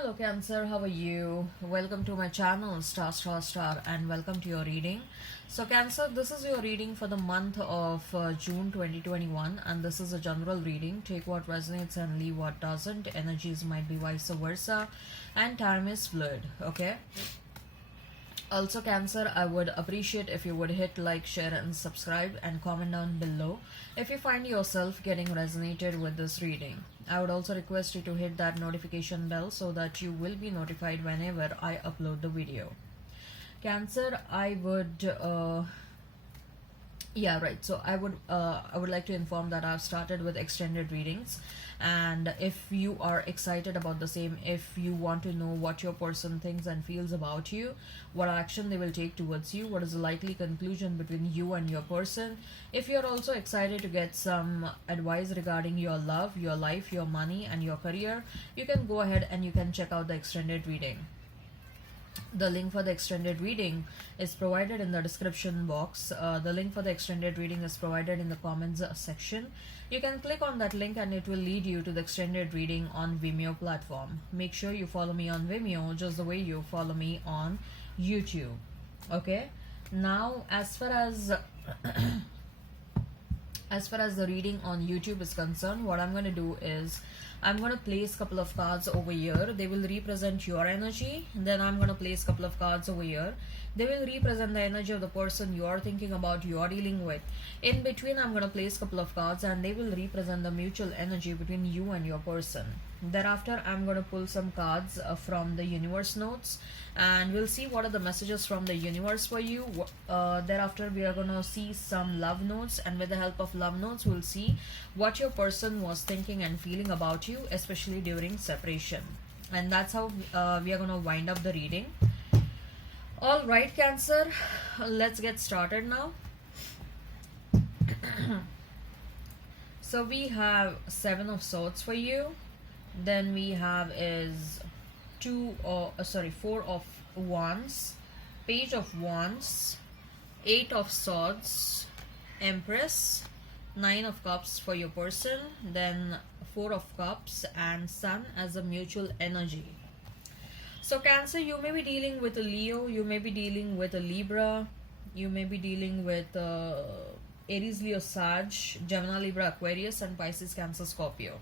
Hello Cancer, how are you? Welcome to my channel Star and welcome to your reading. So Cancer, this is your reading for the month of June 2021 and this is a general reading. Take what resonates and leave what doesn't. Energies might be vice versa and time is fluid, okay? Also Cancer, I would appreciate if you would hit like, share and subscribe and comment down below if you find yourself getting resonated with this reading. I would also request you to hit that notification bell so that you will be notified whenever I upload the video. Cancer, I would so I would like to inform that I've started with extended readings, and if you are excited about the same, if you want to know what your person thinks and feels about you, what action they will take towards you, what is the likely conclusion between you and your person, if you're also excited to get some advice regarding your love, your life, your money and your career, you can go ahead and you can check out the extended reading. The link for the extended reading is provided in the description box. The link for the extended reading is provided in the comments section. You can click on that link and it will lead you to the extended reading on Vimeo platform. Make sure you follow me on Vimeo just the way you follow me on YouTube. Okay, now as far as the reading on YouTube is concerned, what I'm going to do is I'm going to place a couple of cards over here. They will represent your energy. Then I'm going to place a couple of cards over here. They will represent the energy of the person you are thinking about, you are dealing with. In between, I'm going to place a couple of cards and they will represent the mutual energy between you and your person. Thereafter, I'm going to pull some cards from the universe notes and we'll see what are the messages from the universe for you. Thereafter, we are going to see some love notes, and with the help of love notes, we'll see what your person was thinking and feeling about you, especially during separation. And that's how we are going to wind up the reading. All right, Cancer, let's get started now. So we have Seven of Swords for you. Then we have is Four of Wands, Page of Wands, Eight of Swords, Empress, Nine of Cups for your person, then Four of Cups and Sun as a mutual energy. So Cancer, you may be dealing with a Leo, you may be dealing with a Libra, you may be dealing with Aries, Leo, Sag, Gemini, Libra, Aquarius and Pisces, Cancer, Scorpio.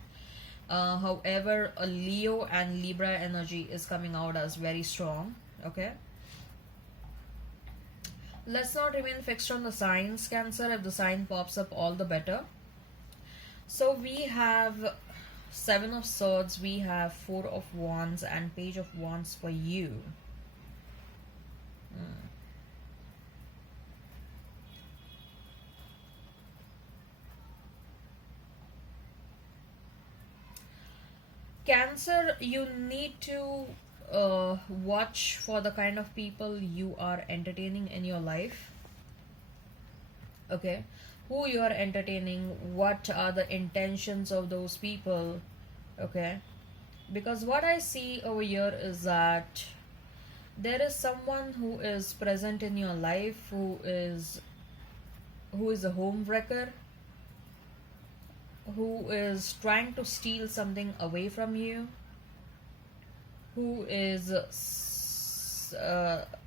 However, a Leo and Libra energy is coming out as very strong. Okay, let's not remain fixed on the signs, Cancer. If the sign pops up, all the better. So we have Seven of Swords, we have Four of Wands and Page of Wands for you. Cancer, you need to watch for the kind of people you are entertaining in your life. Okay, who you are entertaining, what are the intentions of those people. Okay, because what I see over here is that there is someone who is present in your life who is a home wrecker, who is trying to steal something away from you, who is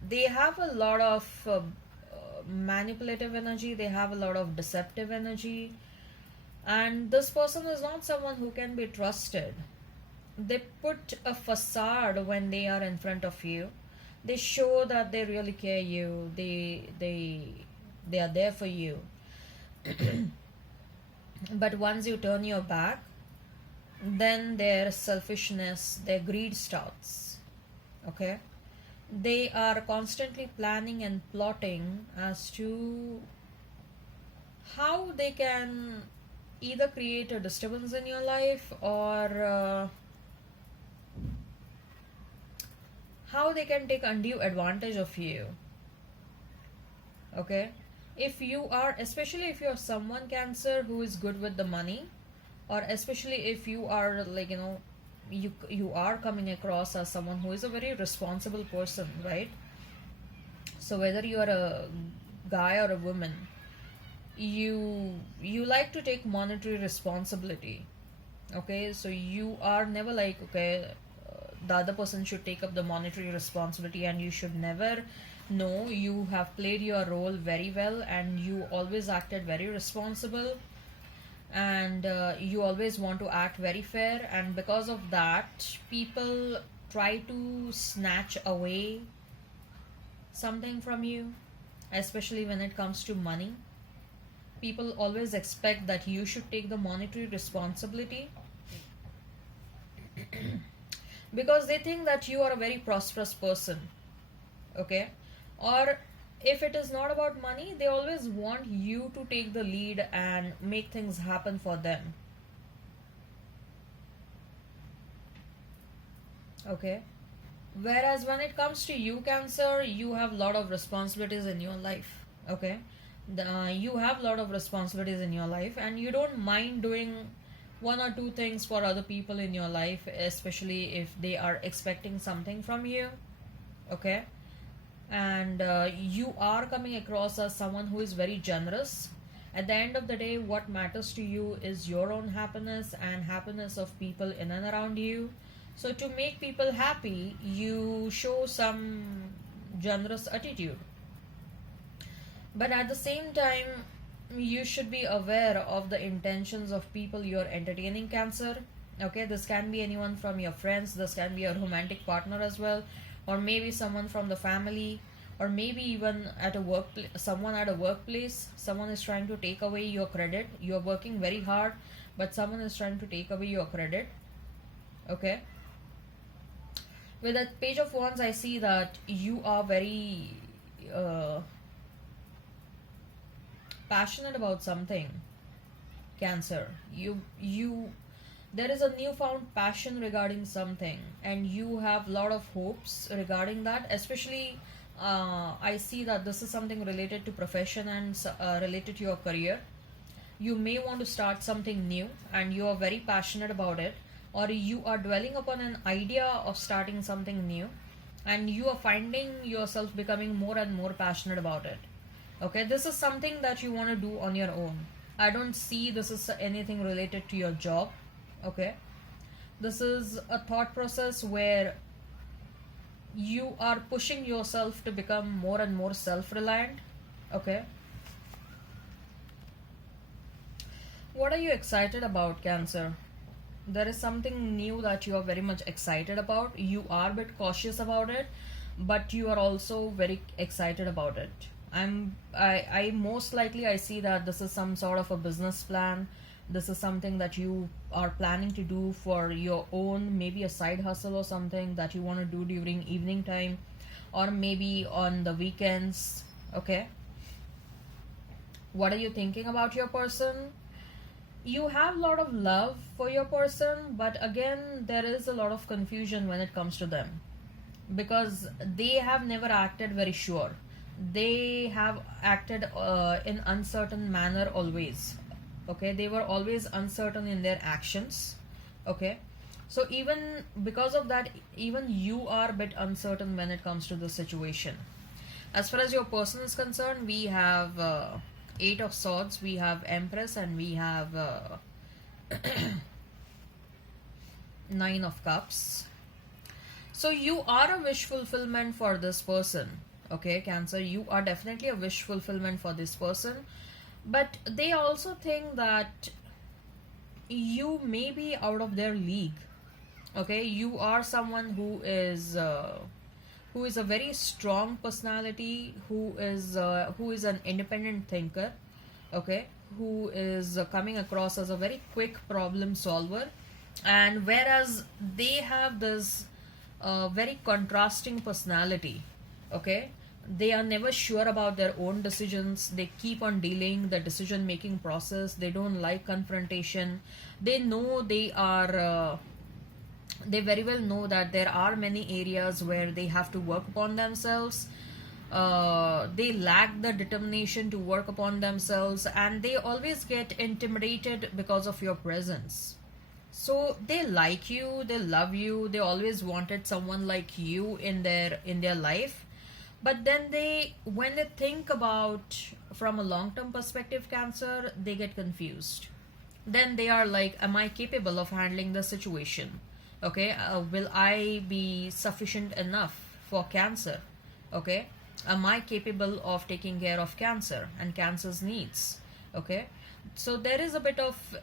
they have a lot of manipulative energy, they have a lot of deceptive energy, and this person is not someone who can be trusted. They put a facade when they are in front of you. They show that they really care you, they are there for you. But once you turn your back, then their selfishness, their greed starts. Okay, they are constantly planning and plotting as to how they can either create a disturbance in your life or how they can take undue advantage of you. Okay, if you are, especially if you're someone, Cancer, who is good with the money, or especially if you are like, you are coming across as someone who is a very responsible person, right? So whether you are a guy or a woman, you like to take monetary responsibility. Okay, so you are never like, okay, the other person should take up the monetary responsibility, and you should never. No, you have played your role very well, and you always acted very responsible, and you always want to act very fair, and because of that people try to snatch away something from you, especially when it comes to money. People always expect that you should take the monetary responsibility because they think that you are a very prosperous person, okay? Or if it is not about money, they always want you to take the lead and make things happen for them, okay? Whereas when it comes to you, Cancer, you have a lot of responsibilities in your life, okay? You have a lot of responsibilities in your life, and you don't mind doing one or two things for other people in your life, especially if they are expecting something from you, okay? And you are coming across as someone who is very generous. At the end of the day, what matters to you is your own happiness and happiness of people in and around you. So to make people happy, you show some generous attitude. But at the same time, you should be aware of the intentions of people you're entertaining, Cancer. Okay, this can be anyone from your friends, this can be a romantic partner as well, or maybe someone from the family, or maybe even at a someone at a workplace. Someone is trying to take away your credit. You're working very hard, but someone is trying to take away your credit, okay? With that Page of Wands, I see that you are very passionate about something, Cancer. You there is a newfound passion regarding something, and you have a lot of hopes regarding that. Especially I see that this is something related to profession and related to your career. You may want to start something new and you are very passionate about it, or you are dwelling upon an idea of starting something new and you are finding yourself becoming more and more passionate about it, okay? This is something that you want to do on your own. I don't see this is anything related to your job, okay? This is a thought process where you are pushing yourself to become more and more self-reliant, okay? What are you excited about, Cancer? There is something new that you are very much excited about. You are a bit cautious about it, but you are also very excited about it. I most likely I see that this is some sort of a business plan. This is something that you are planning to do for your own, maybe a side hustle or something that you want to do during evening time, or maybe on the weekends, okay? What are you thinking about your person? You have a lot of love for your person, but again there is a lot of confusion when it comes to them, because they have never acted very sure. They have acted in uncertain manner always, okay? They were always uncertain in their actions, okay? So even because of that, even you are a bit uncertain when it comes to the situation. As far as your person is concerned, we have Eight of Swords, we have Empress, and we have Nine of Cups. So you are a wish fulfillment for this person, okay, Cancer? You are definitely a wish fulfillment for this person, but they also think that you may be out of their league, okay? You are someone who is a very strong personality, who is an independent thinker, okay? Who is coming across as a very quick problem solver, and whereas they have this very contrasting personality, okay? They are never sure about their own decisions. They keep on delaying the decision making process. They don't like confrontation. They know they very well know that there are many areas where they have to work upon themselves. They lack the determination to work upon themselves, and they always get intimidated because of your presence. So they like you, they love you, they always wanted someone like you in their life. But then when they think about from a long-term perspective, Cancer, they get confused. Then they are like, am I capable of handling the situation? Okay, will I be sufficient enough for Cancer? Okay, am I capable of taking care of Cancer and Cancer's needs? Okay, so there is a bit of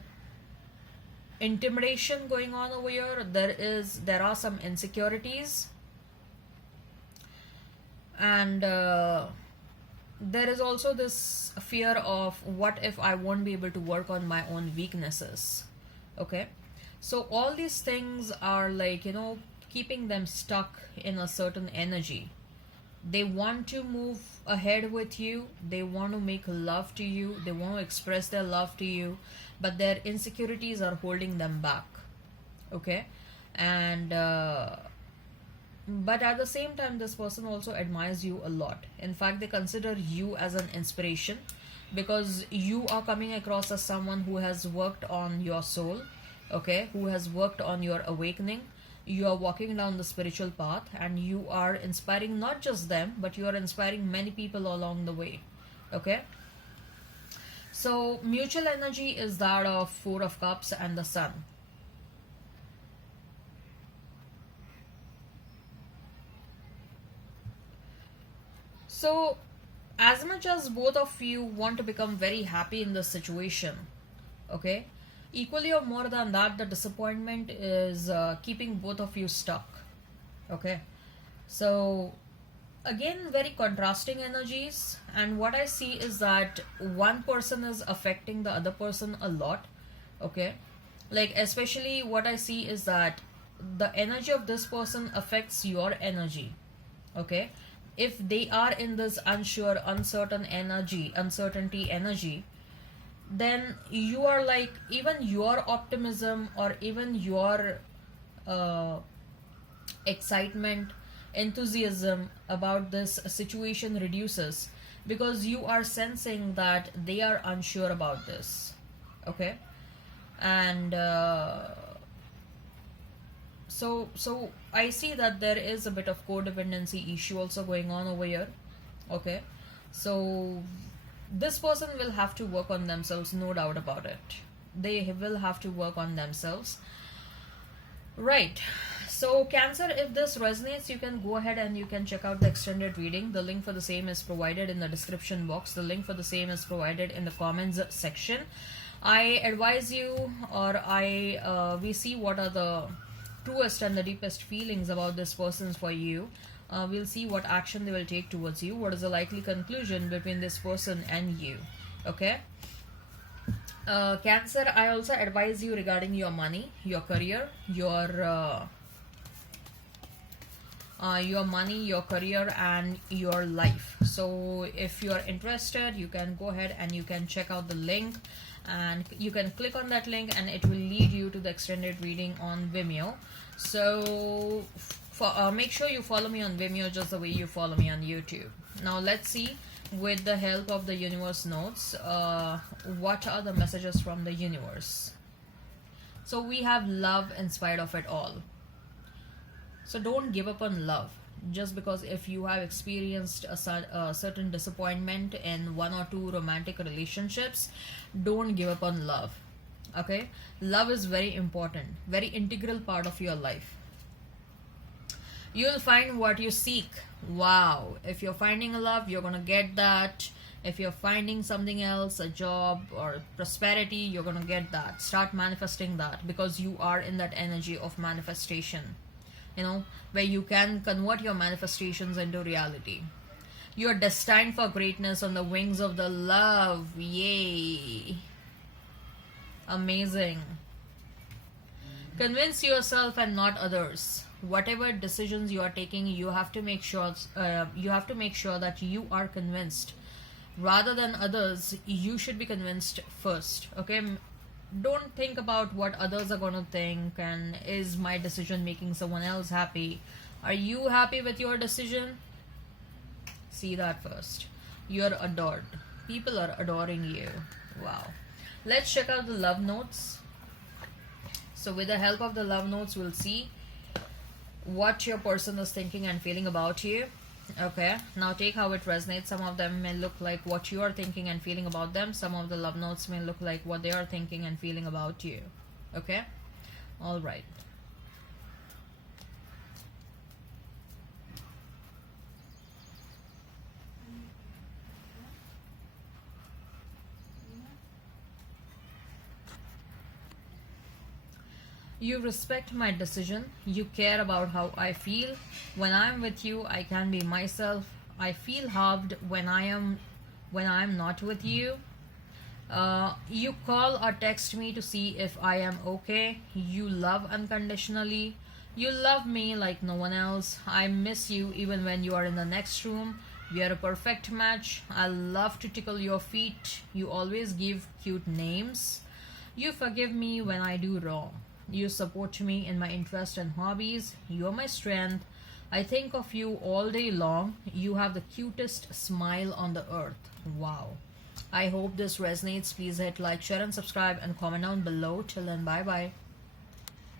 intimidation going on over here. There are some insecurities, and there is also this fear of what if I won't be able to work on my own weaknesses. Okay, so all these things are like, keeping them stuck in a certain energy. They want to move ahead with you, they want to make love to you, they want to express their love to you, but their insecurities are holding them back. Okay, and but at the same time, this person also admires you a lot. In fact, they consider you as an inspiration, because you are coming across as someone who has worked on your soul. Okay, who has worked on your awakening. You are walking down the spiritual path, and you are inspiring not just them, but you are inspiring many people along the way. Okay, so mutual energy is that of Four of Cups and the Sun. So, as much as both of you want to become very happy in this situation, okay, equally or more than that, the disappointment is keeping both of you stuck. Okay, so again, very contrasting energies, and what I see is that one person is affecting the other person a lot. Okay, like especially what I see is that the energy of this person affects your energy. Okay, if they are in this unsure, uncertainty energy, then you are like, even your optimism or even your uh, excitement, enthusiasm about this situation reduces, because you are sensing that they are unsure about this. Okay, and so I see that there is a bit of codependency issue also going on over here. Okay, so this person will have to work on themselves, no doubt about it. They will have to work on themselves. Right. So Cancer, if this resonates, you can go ahead and you can check out the extended reading. The link for the same is provided in the description box. The link for the same is provided in the comments section. I advise you, or we see what are the truest and the deepest feelings about this person for you. We'll see what action they will take towards you. What is the likely conclusion between this person and you? Okay. Cancer, I also advise you regarding your money, your career, your money, your career, and your life. So if you're interested, you can go ahead and you can check out the link, and you can click on that link and it will lead you to the extended reading on Vimeo. So make sure you follow me on Vimeo just the way you follow me on YouTube. Now let's see, with the help of the universe notes, what are the messages from the universe. So we have love in spite of it all. So don't give up on love just because if you have experienced a certain disappointment in one or two romantic relationships. Don't give up on love. Okay, love is very important, very integral part of your life. You'll find what you seek. Wow, if you're finding a love, you're gonna get that. If you're finding something else, a job or prosperity, you're gonna get that. Start manifesting that, because you are in that energy of manifestation, where you can convert your manifestations into reality. You're destined for greatness on the wings of the love. Yay. Amazing. Convince yourself and not others. Whatever decisions you are taking, you have to make sure that you are convinced rather than others. You should be convinced first. Okay, don't think about what others are going to think, and is my decision making someone else happy. Are you happy with your decision? See that first. You're adored. People are adoring you. Wow. Let's check out the love notes. So with the help of the love notes, we'll see what your person is thinking and feeling about you. Okay, now take how it resonates. Some of them may look like what you are thinking and feeling about them. Some of the love notes may look like what they are thinking and feeling about you. Okay, all right. You respect my decision. You care about how I feel. When I'm with you, I can be myself. I feel halved when I'm not with you. You call or text me to see if I am okay. You love unconditionally. You love me like no one else. I miss you even when you are in the next room. We are a perfect match. I love to tickle your feet. You always give cute names. You forgive me when I do wrong. You support me in my interests and hobbies. You are my strength. I think of you all day long. You have the cutest smile on the earth. Wow. I hope this resonates. Please hit like, share, and subscribe and comment down below. Till then, bye bye.